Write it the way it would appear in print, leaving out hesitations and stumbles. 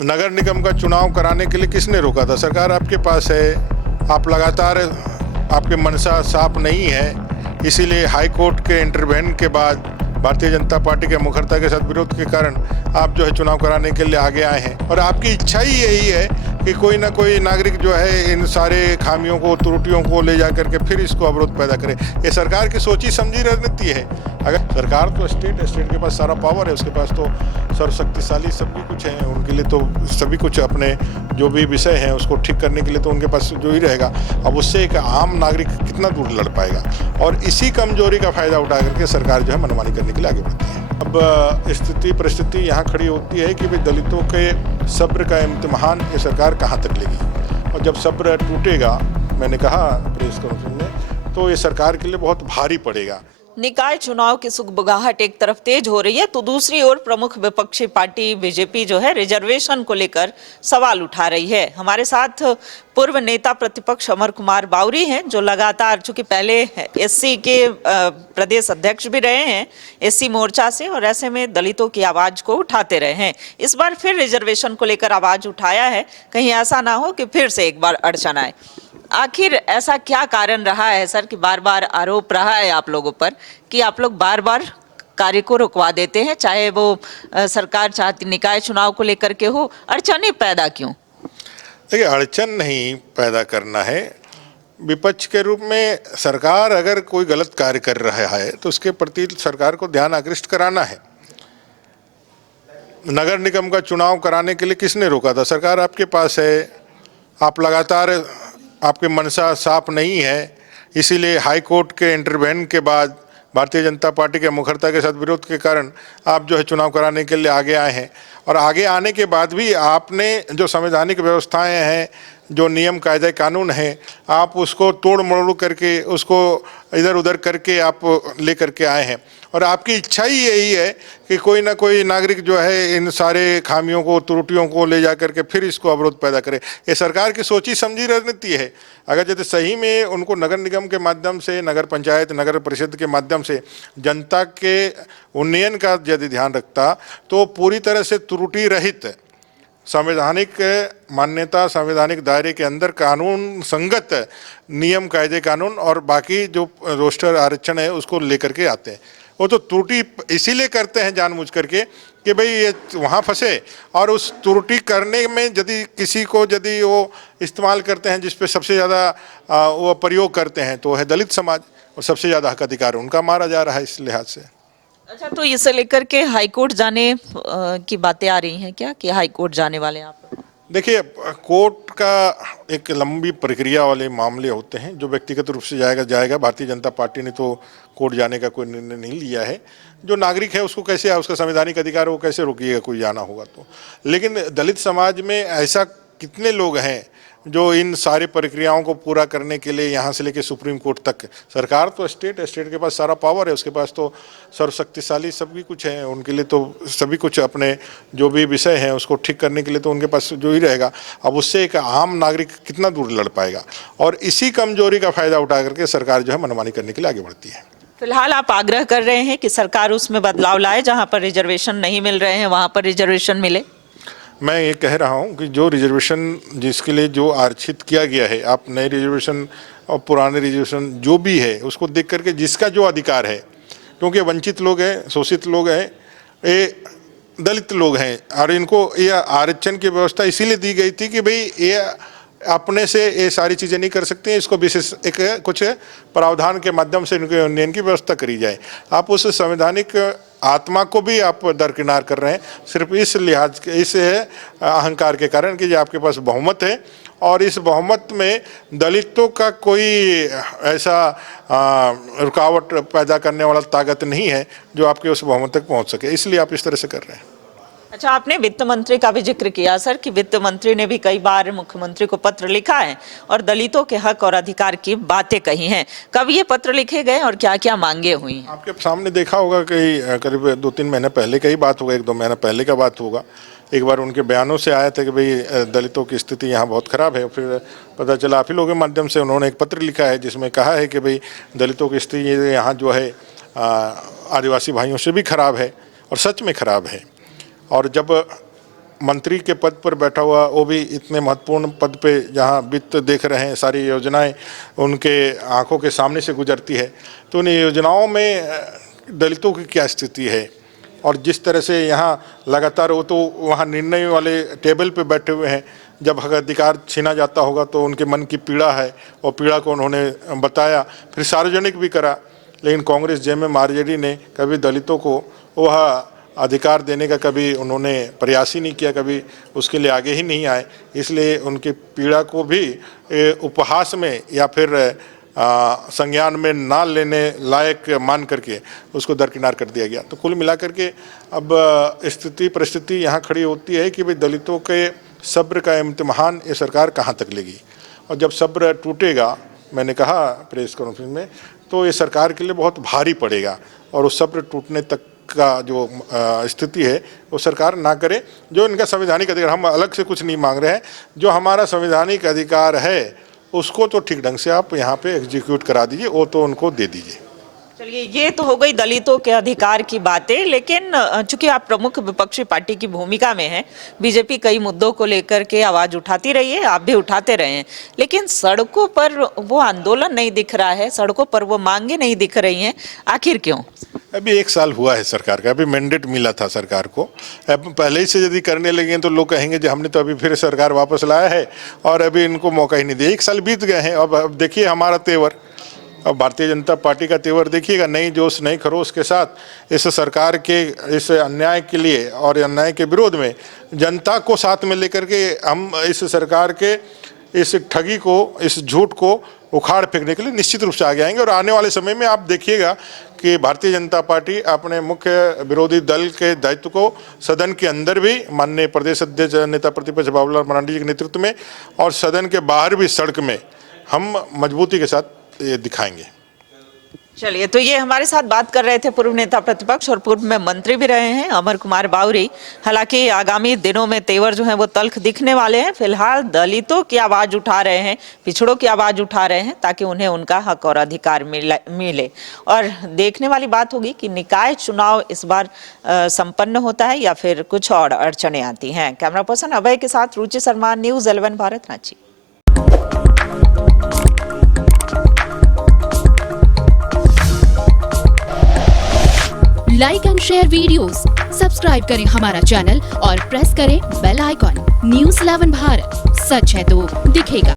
नगर निगम का चुनाव कराने के लिए किसने रोका था? सरकार आपके पास है, आप लगातार, आपके मंशा साफ नहीं है, इसीलिए हाई कोर्ट के इंटरवेन के बाद भारतीय जनता पार्टी के मुखरता के साथ विरोध के कारण आप जो है चुनाव कराने के लिए आगे आए हैं। और आपकी इच्छा ही यही है कि कोई ना कोई नागरिक जो है इन सारे खामियों को, त्रुटियों को ले जा करके फिर इसको अवरोध पैदा करे। ये सरकार की सोची समझी रणनीति है। अगर सरकार तो स्टेट के पास सारा पावर है, उसके पास तो सर्वशक्तिशाली सभी कुछ है, उनके लिए तो सभी कुछ अपने जो भी विषय हैं उसको ठीक करने के लिए तो उनके पास जो ही रहेगा। अब उससे एक आम नागरिक कितना दूर लड़ पाएगा? और इसी कमजोरी का फायदा उठा करके सरकार जो है मनमानी करने के लिए आगे बढ़ती है। अब परिस्थिति यहाँ खड़ी होती है कि भाई दलितों के सब्र का इम्तिहान ये सरकार कहाँ तक लेगी, और जब सब्र टूटेगा, मैंने कहा प्रेस कॉन्फ्रेंस में, तो ये सरकार के लिए बहुत भारी पड़ेगा। निकाय चुनाव की सुगबुगाहट एक तरफ तेज हो रही है तो दूसरी ओर प्रमुख विपक्षी पार्टी बीजेपी जो है रिजर्वेशन को लेकर सवाल उठा रही है। हमारे साथ पूर्व नेता प्रतिपक्ष अमर कुमार बावरी हैं, जो लगातार, चूंकि पहले एससी के प्रदेश अध्यक्ष भी रहे हैं एससी मोर्चा से, और ऐसे में दलितों की आवाज को उठाते रहे हैं। इस बार फिर रिजर्वेशन को लेकर आवाज उठाया है, कहीं ऐसा ना हो कि फिर से एक बार अड़चन आए। आखिर ऐसा क्या कारण रहा है सर कि बार बार आरोप रहा है आप लोगों पर कि आप लोग बार बार कार्य को रुकवा देते हैं, चाहे वो सरकार चाहती निकाय चुनाव को लेकर के हो? अड़चनें पैदा क्यों? देखिए, अड़चन नहीं पैदा करना है। विपक्ष के रूप में सरकार अगर कोई गलत कार्य कर रहा है तो उसके प्रति सरकार को ध्यान आकृष्ट कराना है। नगर निगम का चुनाव कराने के लिए किसने रोका था? सरकार आपके पास है, आप लगातार, आपके मंशा साफ नहीं है, इसीलिए हाई कोर्ट के इंटरवेन के बाद भारतीय जनता पार्टी के मुखरता के साथ विरोध के कारण आप जो है चुनाव कराने के लिए आगे आए हैं। और आगे आने के बाद भी आपने जो संवैधानिक व्यवस्थाएं हैं, जो नियम कायदे कानून हैं, आप उसको तोड़ मरोड़ करके, उसको इधर उधर करके आप ले करके आए हैं। और आपकी इच्छा ही यही है कि कोई ना कोई नागरिक जो है इन सारे खामियों को, त्रुटियों को ले जा करके फिर इसको अवरोध पैदा करे। ये सरकार की सोची समझी रणनीति है। अगर यदि सही में उनको नगर निगम के माध्यम से, नगर पंचायत, नगर परिषद के माध्यम से जनता के उन्नयन का यदि ध्यान रखता तो पूरी तरह से त्रुटि रहित, संवैधानिक मान्यता, संवैधानिक दायरे के अंदर कानून संगत नियम कायदे कानून और बाकी जो रोस्टर आरक्षण है उसको लेकर के आते हैं। वो तो त्रुटि इसीलिए करते हैं जानबूझ करके कि भाई ये वहाँ फंसे, और उस त्रुटि करने में यदि किसी को यदि वो इस्तेमाल करते हैं, जिस पे सबसे ज़्यादा वो प्रयोग करते हैं, तो है दलित समाज, और सबसे ज़्यादा हक अधिकार उनका मारा जा रहा है इस लिहाज से। अच्छा, तो इसे लेकर के हाई कोर्ट जाने की बातें आ रही हैं क्या, कि हाई कोर्ट जाने वाले हैं आप? देखिए, कोर्ट का एक लंबी प्रक्रिया वाले मामले होते हैं, जो व्यक्तिगत रूप से जाएगा। भारतीय जनता पार्टी ने तो कोर्ट जाने का कोई निर्णय नहीं लिया है। जो नागरिक है उसको कैसे, उसका संवैधानिक अधिकार, वो कैसे रोकिएगा कोई जाना होगा तो। लेकिन दलित समाज में ऐसा कितने लोग हैं जो इन सारी प्रक्रियाओं को पूरा करने के लिए यहाँ से लेकर सुप्रीम कोर्ट तक, सरकार तो स्टेट के पास सारा पावर है, उसके पास तो सर्वशक्तिशाली सभी कुछ है, उनके लिए तो सभी कुछ अपने जो भी विषय हैं उसको ठीक करने के लिए तो उनके पास जो ही रहेगा। अब उससे एक आम नागरिक कितना दूर लड़ पाएगा? और इसी कमजोरी का फायदा उठा करके सरकार जो है मनमानी करने के लिए आगे बढ़ती है। फिलहाल आप आग्रह कर रहे हैं कि सरकार उसमें बदलाव लाए, जहां पर रिजर्वेशन नहीं मिल रहे हैं वहां पर रिजर्वेशन मिले? मैं ये कह रहा हूँ कि जो रिजर्वेशन जिसके लिए जो आरक्षित किया गया है, आप नए रिजर्वेशन और पुराने रिजर्वेशन जो भी है उसको देख करके जिसका जो अधिकार है, क्योंकि वंचित लोग हैं, शोषित लोग हैं, ये दलित लोग हैं, और इनको ये आरक्षण की व्यवस्था इसीलिए दी गई थी कि भाई ये अपने से ये सारी चीज़ें नहीं कर सकते हैं, इसको विशेष एक कुछ प्रावधान के माध्यम से इनके उन्नयन की व्यवस्था करी जाए। आप उस संवैधानिक आत्मा को भी आप दरकिनार कर रहे हैं, सिर्फ इस लिहाज के, इस अहंकार के कारण कि जो आपके पास बहुमत है, और इस बहुमत में दलितों का कोई ऐसा रुकावट पैदा करने वाला ताकत नहीं है जो आपके उस बहुमत तक पहुंच सके, इसलिए आप इस तरह से कर रहे हैं। अच्छा, आपने वित्त मंत्री का भी जिक्र किया सर, कि वित्त मंत्री ने भी कई बार मुख्यमंत्री को पत्र लिखा है और दलितों के हक और अधिकार की बातें कही हैं। कब ये पत्र लिखे गए और क्या क्या मांगे हुई हैं? आपके सामने देखा होगा कि करीब 2-3 महीने पहले का ही बात होगा, 1-2 महीना पहले का बात होगा। एक बार उनके बयानों से आया था कि भाई दलितों की स्थिति यहाँ बहुत ख़राब है। फिर पता चला आप ही लोगों के माध्यम से उन्होंने एक पत्र लिखा है जिसमें कहा है कि भाई दलितों की स्थिति यहाँ जो है आदिवासी भाइयों से भी ख़राब है, और सच में ख़राब है। और जब मंत्री के पद पर बैठा हुआ, वो भी इतने महत्वपूर्ण पद पे जहाँ वित्त देख रहे हैं, सारी योजनाएं उनके आंखों के सामने से गुजरती है, तो उन योजनाओं में दलितों की क्या स्थिति है और जिस तरह से यहाँ लगातार वो तो वहाँ निर्णय वाले टेबल पे बैठे हुए हैं, जब अधिकार छीना जाता होगा तो उनके मन की पीड़ा है और पीड़ा को उन्होंने बताया, फिर सार्वजनिक भी करा। लेकिन कांग्रेस जेएमएम आरजेडी ने कभी दलितों को वह अधिकार देने का कभी उन्होंने प्रयास ही नहीं किया, कभी उसके लिए आगे ही नहीं आए। इसलिए उनकी पीड़ा को भी उपहास में या फिर संज्ञान में ना लेने लायक मान करके उसको दरकिनार कर दिया गया। तो कुल मिलाकर के अब स्थिति परिस्थिति यहाँ खड़ी होती है कि भाई दलितों के सब्र का इम्तिहान ये सरकार कहाँ तक लेगी, और जब सब्र टूटेगा, मैंने कहा प्रेस कॉन्फ्रेंस में, तो ये सरकार के लिए बहुत भारी पड़ेगा और उस सब्र टूटने तक का जो स्थिति है वो सरकार ना करे। जो इनका संवैधानिक अधिकार, हम अलग से कुछ नहीं मांग रहे हैं, जो हमारा संवैधानिक अधिकार है उसको तो ठीक ढंग से आप यहाँ पे एग्जीक्यूट करा दीजिए, वो तो उनको दे दीजिए। चलिए, ये तो हो गई दलितों के अधिकार की बातें, लेकिन चूंकि आप प्रमुख विपक्षी पार्टी की भूमिका में हैं, बीजेपी कई मुद्दों को लेकर के आवाज उठाती रही है, आप भी उठाते रहे हैं, लेकिन सड़कों पर वो आंदोलन नहीं दिख रहा है, सड़कों पर वो मांगे नहीं दिख रही हैं, आखिर क्यों? अभी 1 साल हुआ है सरकार का, अभी मैंडेट मिला था सरकार को। अब पहले ही से यदि करने लगे तो लोग कहेंगे जो हमने तो अभी फिर सरकार वापस लाया है और अभी इनको मौका ही नहीं दिया। 1 साल बीत गए हैं। अब देखिए हमारा तेवर, अब भारतीय जनता पार्टी का तेवर देखिएगा, नई जोश नई खरोश के साथ इस सरकार के इस अन्याय के लिए और अन्याय के विरोध में जनता को साथ में लेकर के हम इस सरकार के इस ठगी को, इस झूठ को उखाड़ फेंकने के लिए निश्चित रूप से आगे आएंगे। और आने वाले समय में आप देखिएगा कि भारतीय जनता पार्टी अपने मुख्य विरोधी दल के दायित्व को सदन के अंदर भी माननीय प्रदेश अध्यक्ष नेता प्रतिपक्ष बाबूलाल मरांडी जी के नेतृत्व में और सदन के बाहर भी सड़क में हम मजबूती के साथ ये दिखाएंगे। चलिए, तो ये हमारे साथ बात कर रहे थे पूर्व नेता प्रतिपक्ष और पूर्व में मंत्री भी रहे हैं अमर कुमार बावरी। हालांकि आगामी दिनों में तेवर जो है वो तल्ख दिखने वाले हैं। फिलहाल दलितों की आवाज उठा रहे हैं, पिछड़ों की आवाज उठा रहे हैं ताकि उन्हें उनका हक और अधिकार मिले। और देखने वाली बात होगी कि निकाय चुनाव इस बार संपन्न होता है या फिर कुछ और अड़चने आती हैं। कैमरा पर्सन अभय के साथ Ruchi Sharma, news 11 Bharat, Ranchi. Like and share videos, subscribe करें हमारा चैनल और प्रेस करें बेल आइकॉन। न्यूज़ 11 भारत, सच है तो दिखेगा।